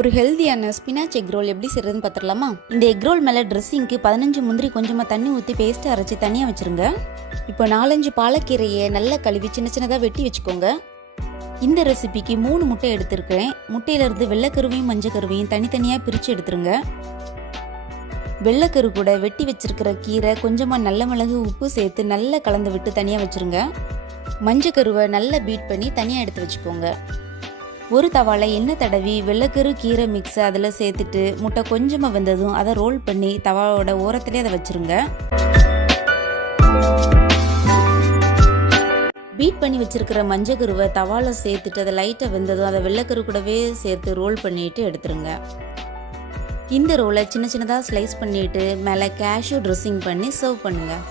ஒரு ஹெல்தியான spinach egg role எப்படி செய்யறதுன்னு பார்த்துடலாமா? இந்த எக் ரோல் மேலே ட்ரெஸ்ஸிங்க்கு 15 முந்திரி கொஞ்சமாக தண்ணி ஊற்றி பேஸ்ட்டு அரைச்சி தனியாக வச்சுருங்க. இப்போ 4-5 பாலக்கீரையை நல்லா கழுவி சின்ன சின்னதாக வெட்டி வச்சுக்கோங்க. இந்த ரெசிபிக்கு 3 முட்டை எடுத்திருக்கிறேன். முட்டையிலேருந்து வெள்ளைக்கருவையும் மஞ்சக்கருவையும் தனித்தனியாக பிரித்து எடுத்துருங்க. வெள்ளைக்கரு கூட வெட்டி வச்சிருக்கிற கீரை, கொஞ்சமாக நல்ல மிளகு, உப்பு சேர்த்து நல்லா கலந்து விட்டு தனியாக வச்சுருங்க. மஞ்சக்கருவை நல்லா பீட் பண்ணி தனியாக எடுத்து வச்சுக்கோங்க. ஒரு தவாவில் எண்ணெய் தடவி வெள்ளைக்கரு கீரை மிக்ஸை அதில் சேர்த்துட்டு முட்டை கொஞ்சமாக வெந்ததும் அதை ரோல் பண்ணி தவாவோட ஓரத்துலேயே அதை வச்சுருங்க. பீட் பண்ணி வச்சுருக்கிற மஞ்சக்கருவை தவாவில் சேர்த்துட்டு அதை லைட்டாக வெந்ததும் அதை வெள்ளைக்கரு கூடவே சேர்த்து ரோல் பண்ணிட்டு எடுத்துருங்க. இந்த ரோலை சின்ன சின்னதாக ஸ்லைஸ் பண்ணிவிட்டு மேலே கேஷ்யூ ட்ரெஸ்ஸிங் பண்ணி சர்வ் பண்ணுங்கள்.